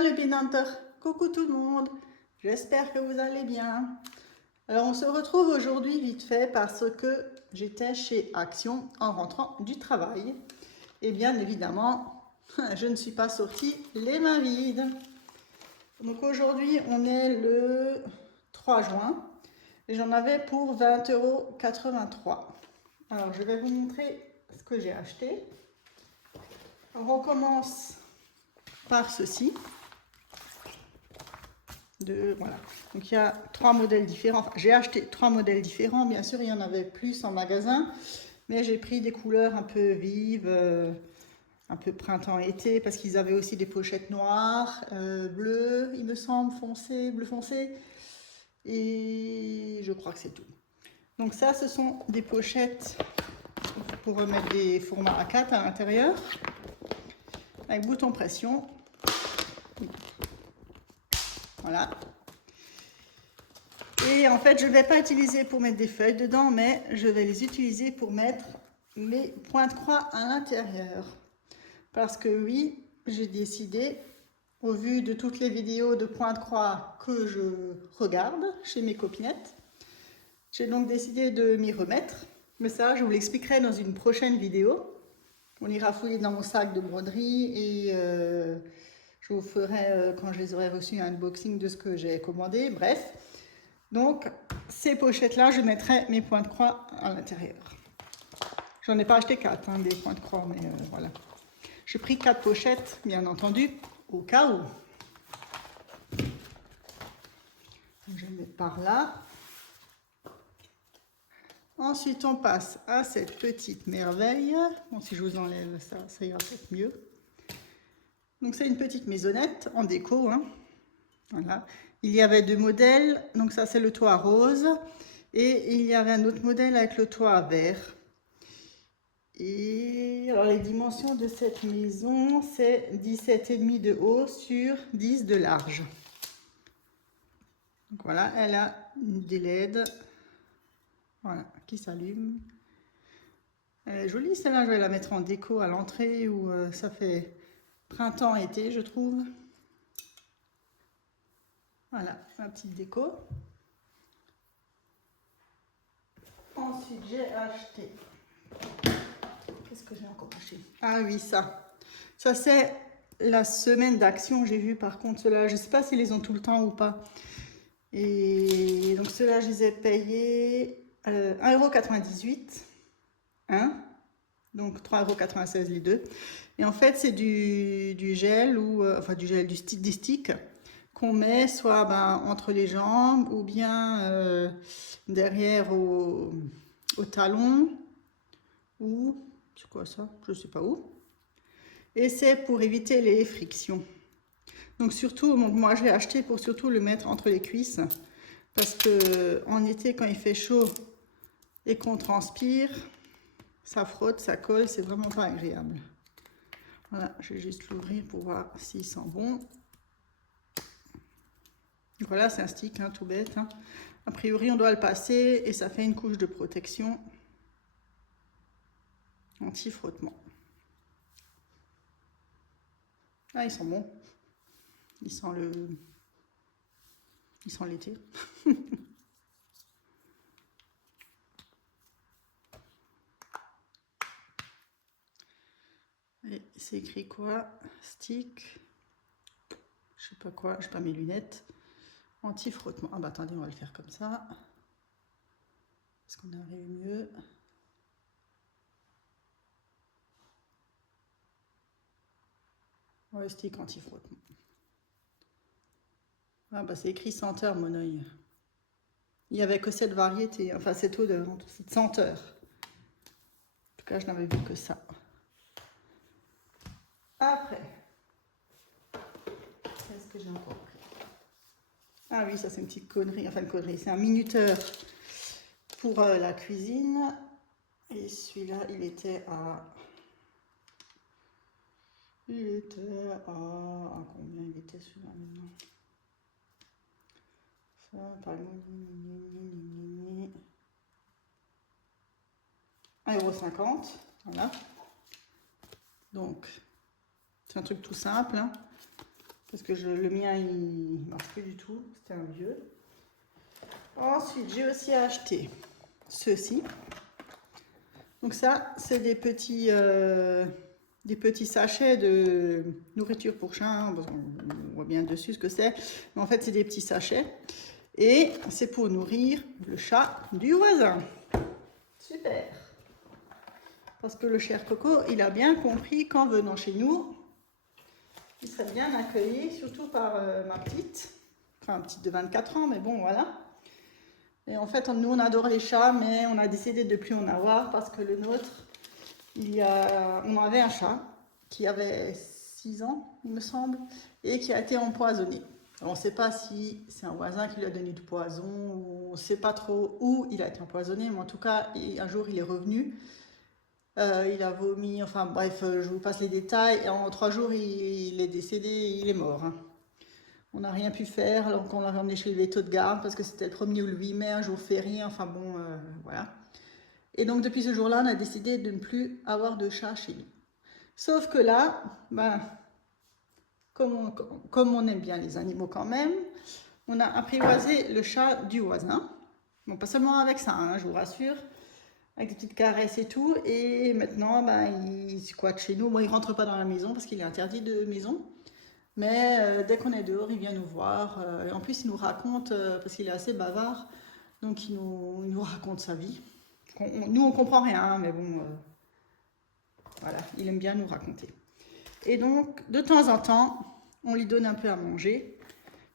les Pinanters, coucou tout le monde, j'espère que vous allez bien. Alors on se retrouve aujourd'hui vite fait parce que j'étais chez Action en rentrant du travail. Et bien évidemment, je ne suis pas sortie les mains vides. Donc aujourd'hui on est le 3 juin et j'en avais pour 20,83 €. Alors je vais vous montrer ce que j'ai acheté. Alors, on commence par ceci. Voilà. Donc il y a 3 modèles différents. Enfin, j'ai acheté 3 modèles différents. Bien sûr, il y en avait plus en magasin. Mais j'ai pris des couleurs un peu vives, un peu printemps-été, parce qu'ils avaient aussi des pochettes noires, bleues, il me semble, foncé, bleu foncé. Et je crois que c'est tout. Donc ça, ce sont des pochettes pour remettre des formats A4 à l'intérieur, avec bouton pression. Voilà. Et en fait, je ne vais pas utiliser pour mettre des feuilles dedans, mais je vais les utiliser pour mettre mes points de croix à l'intérieur. Parce que oui, j'ai décidé, au vu de toutes les vidéos de points de croix que je regarde chez mes copinettes, j'ai donc décidé de m'y remettre. Mais ça, je vous l'expliquerai dans une prochaine vidéo. On ira fouiller dans mon sac de broderie et je vous ferai, quand je les aurai reçus, un unboxing de ce que j'ai commandé. Bref. Donc, ces pochettes-là, je mettrai mes points de croix à l'intérieur. J'en ai pas acheté 4, hein, des points de croix, mais voilà. J'ai pris 4 pochettes, bien entendu, au cas où. Je mets par là. Ensuite, on passe à cette petite merveille. Bon, si je vous enlève ça, ça ira peut-être mieux. Donc, c'est une petite maisonnette en déco, hein. Voilà. Il y avait 2 modèles. Donc, ça, c'est le toit rose. Et il y avait un autre modèle avec le toit vert. Et alors les dimensions de cette maison, c'est 17,5 de haut sur 10 de large. Donc voilà, elle a des LED, voilà, qui s'allument. Elle est jolie celle-là, je vais la mettre en déco à l'entrée où ça fait printemps-été, je trouve. Voilà, ma petite déco. Ensuite, j'ai acheté... Qu'est-ce que j'ai encore acheté? Ah oui, ça. Ça, c'est la semaine d'action. J'ai vu par contre ceux-là. Je ne sais pas s'ils les ont tout le temps ou pas. Et donc ceux-là, je les ai payés 1,98 €. Hein? Donc 3,96 € les deux. Et en fait, c'est du gel ou enfin du gel, des sticks qu'on met soit entre les jambes ou bien derrière au talon ou c'est quoi ça? Je sais pas où. Et c'est pour éviter les frictions. Donc surtout, moi je l'ai acheté pour surtout le mettre entre les cuisses. Parce que en été, quand il fait chaud et qu'on transpire, ça frotte, ça colle, c'est vraiment pas agréable. Voilà, je vais juste l'ouvrir pour voir s'il sent bon. Donc voilà, c'est un stick, hein, tout bête. Hein. A priori, on doit le passer et ça fait une couche de protection anti-frottement. Ah, ils sont bons. Ils sentent l'été. Et c'est écrit quoi? Stick. Je sais pas quoi, je n'ai pas mes lunettes. Anti-frottement. Ah bah attendez, on va le faire comme ça. Est-ce qu'on arrive mieux? Ouais, stick anti-frottement. Ah bah c'est écrit senteur mon œil. Il n'y avait que cette variété, enfin cette odeur, cette senteur. En tout cas, je n'avais vu que ça. Après, qu'est-ce que j'ai encore pris? Ah oui, ça c'est une petite connerie, enfin une connerie, c'est un minuteur pour la cuisine. Et celui-là, il était à... combien il était celui-là maintenant? Ça, par exemple... 1,50 €, voilà. Donc, c'est un truc tout simple. Hein. Parce que le mien, il ne marche plus du tout. C'était un vieux. Ensuite, j'ai aussi acheté ceci. Donc ça, c'est des petits sachets de nourriture pour chat. On voit bien dessus ce que c'est. Mais en fait, c'est des petits sachets. Et c'est pour nourrir le chat du voisin. Super. Parce que le cher Coco, il a bien compris qu'en venant chez nous, il serait bien accueilli, surtout par ma petite. Enfin, petite de 24 ans, mais bon, voilà. Et en fait, nous, on adore les chats, mais on a décidé de ne plus en avoir parce que le nôtre, on avait un chat qui avait 6 ans, il me semble, et qui a été empoisonné. Alors, on ne sait pas si c'est un voisin qui lui a donné du poison, ou on ne sait pas trop où il a été empoisonné, mais en tout cas, un jour, il est revenu. Il a vomi, enfin bref, je vous passe les détails. Et en 3 jours, il est décédé, il est mort. Hein. On n'a rien pu faire, alors qu'on l'avait emmené chez le veto de garde parce que c'était le 1er ou le 8 mai, un jour férié, enfin bon, voilà. Et donc depuis ce jour-là, on a décidé de ne plus avoir de chat chez nous. Sauf que là, ben, comme on aime bien les animaux quand même, on a apprivoisé le chat du voisin. Bon, pas seulement avec ça, hein, je vous rassure, avec des petites caresses et tout. Et maintenant, ben, il squatte chez nous. Bon, il rentre pas dans la maison parce qu'il est interdit de maison. Mais dès qu'on est dehors, il vient nous voir. Et en plus, il nous raconte, parce qu'il est assez bavard, donc il nous raconte sa vie. Nous, on comprend rien, hein, mais bon, voilà, il aime bien nous raconter. Et donc, de temps en temps, on lui donne un peu à manger,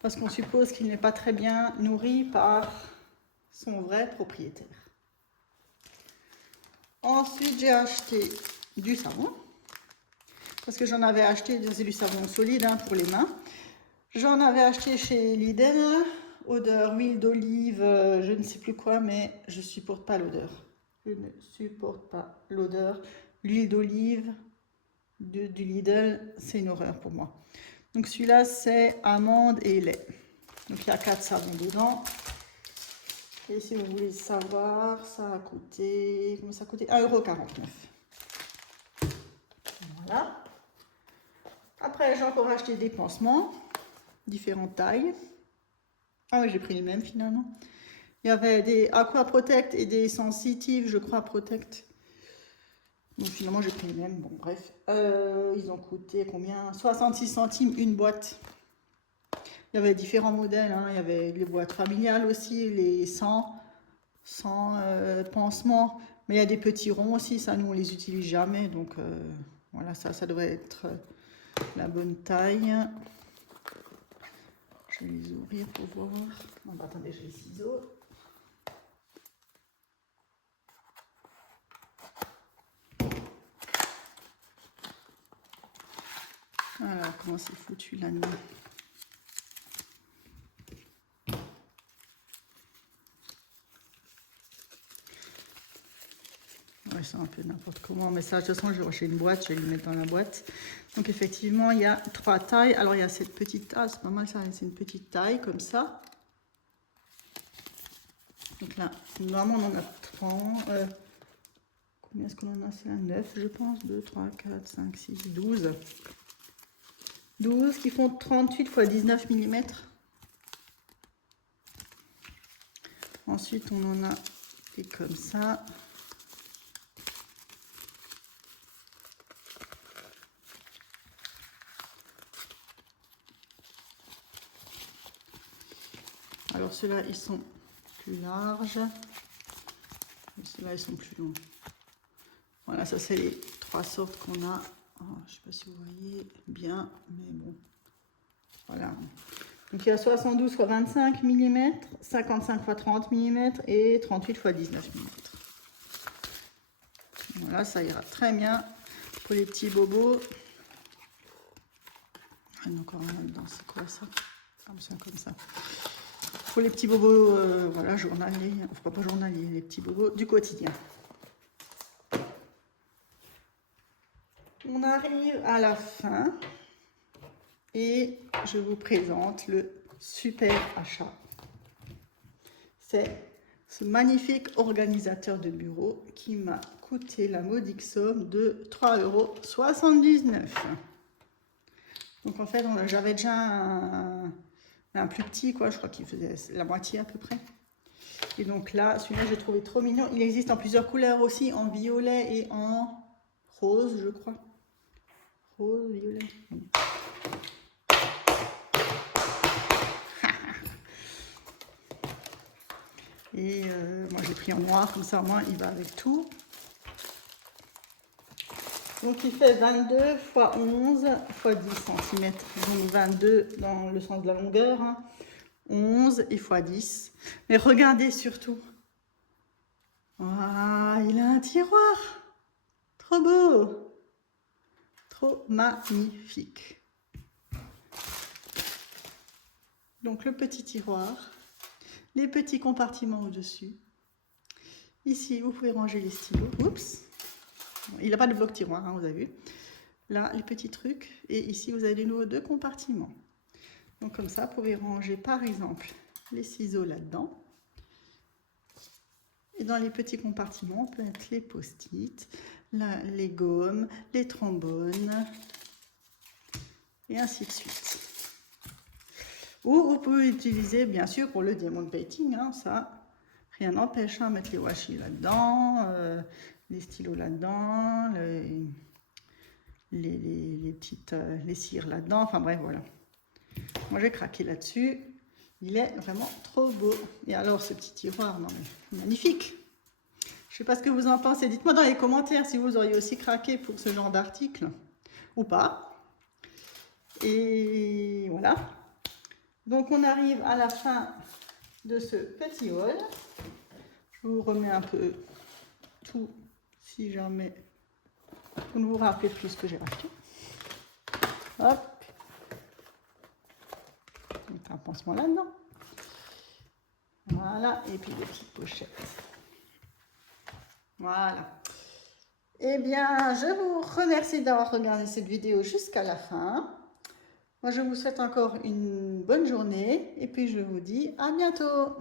parce qu'on suppose qu'il n'est pas très bien nourri par son vrai propriétaire. Ensuite, j'ai acheté du savon, parce que j'en avais acheté du savon solide hein, pour les mains. J'en avais acheté chez Lidl, odeur huile d'olive, je ne sais plus quoi, mais je ne supporte pas l'odeur. Je ne supporte pas l'odeur. L'huile d'olive du Lidl, c'est une horreur pour moi. Donc celui-là, c'est amande et lait. Donc il y a 4 savons dedans. Et si vous voulez savoir, ça a coûté, comment ça a coûté 1,49 €. Voilà. Après, j'ai encore acheté des pansements, différentes tailles. Ah oui, j'ai pris les mêmes finalement. Il y avait des Aqua Protect et des Sensitive, je crois, Protect. Donc finalement, j'ai pris les mêmes. Bon, bref. Ils ont coûté combien? 66 centimes une boîte. Il y avait différents modèles. Hein. Il y avait les boîtes familiales aussi, les 100 pansements. Mais il y a des petits ronds aussi. Ça, nous, on les utilise jamais. Donc voilà, ça devrait être la bonne taille. Je vais les ouvrir pour voir. Non, bah, attendez, j'ai les ciseaux. Voilà comment c'est foutu la nuit. Ouais, c'est un peu n'importe comment, mais ça, de toute façon, je vais acheter une boîte, je vais le mettre dans la boîte. Donc, effectivement, il y a 3 tailles. Alors, il y a cette petite taille, c'est pas mal ça, c'est une petite taille comme ça. Donc là, normalement, on en a 30. Combien est-ce qu'on en a? C'est un 9, je pense. 2, 3, 4, 5, 6, 12. 12 qui font 38 x 19 mm. Ensuite, on en a des comme ça. Alors, ceux-là, ils sont plus larges. Et ceux-là, ils sont plus longs. Voilà, ça, c'est les 3 sortes qu'on a. Oh, je ne sais pas si vous voyez bien, mais bon. Voilà. Donc, il y a 72 x 25 mm, 55 x 30 mm et 38 x 19 mm. Voilà, ça ira très bien pour les petits bobos. Il y en a encore un là-dedans, c'est quoi ça? Comme ça. Pour les petits bobos, voilà, journaliers, enfin pas journaliers, les petits bobos du quotidien. On arrive à la fin et je vous présente le super achat. C'est ce magnifique organisateur de bureau qui m'a coûté la modique somme de 3,79 €. Donc en fait, j'avais déjà un plus petit, quoi. Je crois qu'il faisait la moitié à peu près. Et donc là, celui-là, j'ai trouvé trop mignon. Il existe en plusieurs couleurs aussi, en violet et en rose, je crois. Rose, violet. Et moi, j'ai pris en noir, comme ça, au moins, il va avec tout. Donc, il fait 22 x 11 x 10 cm. Donc, 22 dans le sens de la longueur, hein. 11 et x 10. Mais regardez surtout. Ah, il a un tiroir. Trop beau. Trop magnifique. Donc, le petit tiroir. Les petits compartiments au-dessus. Ici, vous pouvez ranger les stylos. Oups. Il n'a pas de bloc tiroir, hein, vous avez vu. Là, les petits trucs. Et ici, vous avez de nouveau 2 compartiments. Donc, comme ça, vous pouvez ranger, par exemple, les ciseaux là-dedans. Et dans les petits compartiments, on peut mettre les post-it, les gommes, les trombones, et ainsi de suite. Ou vous pouvez utiliser, bien sûr, pour le diamond painting, hein, ça, rien n'empêche, hein, mettre les washi là-dedans, les stylos là-dedans, les cires là-dedans, enfin bref, voilà. Moi, j'ai craqué là-dessus. Il est vraiment trop beau. Et alors, ce petit tiroir, non mais magnifique. Je ne sais pas ce que vous en pensez. Dites-moi dans les commentaires si vous auriez aussi craqué pour ce genre d'article ou pas. Et voilà. Donc, on arrive à la fin de ce petit haul. Je vous remets un peu tout si jamais vous ne vous rappelez plus ce que j'ai racheté. Hop. Donc, un pansement là-dedans. Voilà. Et puis des petites pochettes. Voilà. Eh bien, je vous remercie d'avoir regardé cette vidéo jusqu'à la fin. Moi, je vous souhaite encore une bonne journée et puis je vous dis à bientôt.